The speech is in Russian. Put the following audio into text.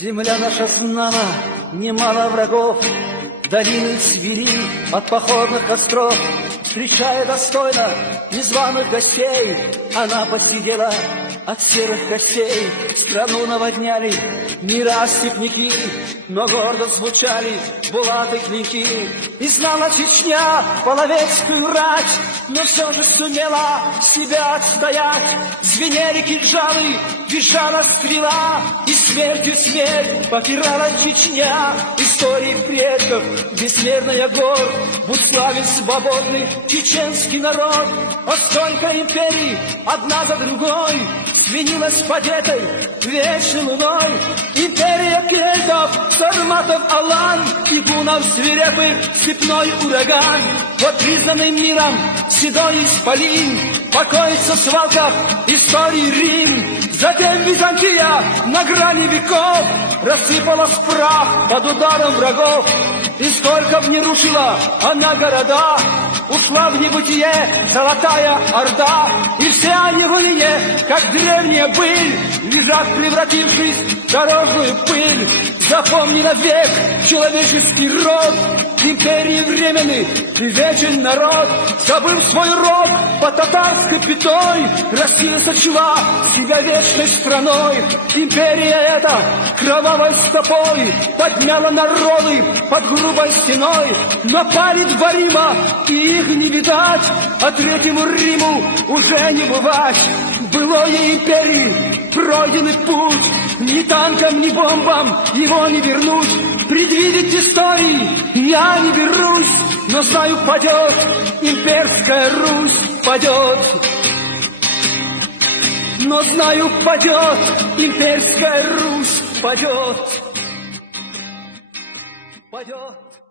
Земля наша знана, немало врагов, долины свели от походных костров. Встречая достойно незваных гостей, она посидела от серых костей. Страну наводняли мира степняки, но гордо звучали булаты клинки. И знала Чечня половецкую рать, но все же сумела себя отстоять. Звенели кинжалы, визжала стрела, и смертью смерть попирала Чечня. Истории предков бессмертная гор, будь славен свободный чеченский народ. А столько империй, одна за другой, сменилась подетой вечной луной. Империя кельтов, сарматов, алан и гунов свирепый степной ураган. Вот признанный миром седой исполин покоится в свалках истории Рим. Затем Византия на грани веков рассыпалась в прах под ударом врагов. И сколько б не рушила она города, ушла в небытие золотая орда. И все они в руине, как древняя быль, лежат, превратившись в дорожную пыль. Запомни навек человеческий род, империи временный и вечен народ. Забыл свой род под татарской пятой, Россия сочла себя вечной страной. Империя эта кровавой стопой подняла народы под грубой стеной. Но пали два Рима, и их не видать, а Третьему Риму уже не бывать. Былой империи пройденный путь, ни танкам, ни бомбам его не вернуть. Предвидеть истории я не берусь, но знаю, падет имперская Русь, падет. Но знаю, падет имперская Русь, падет. Падет.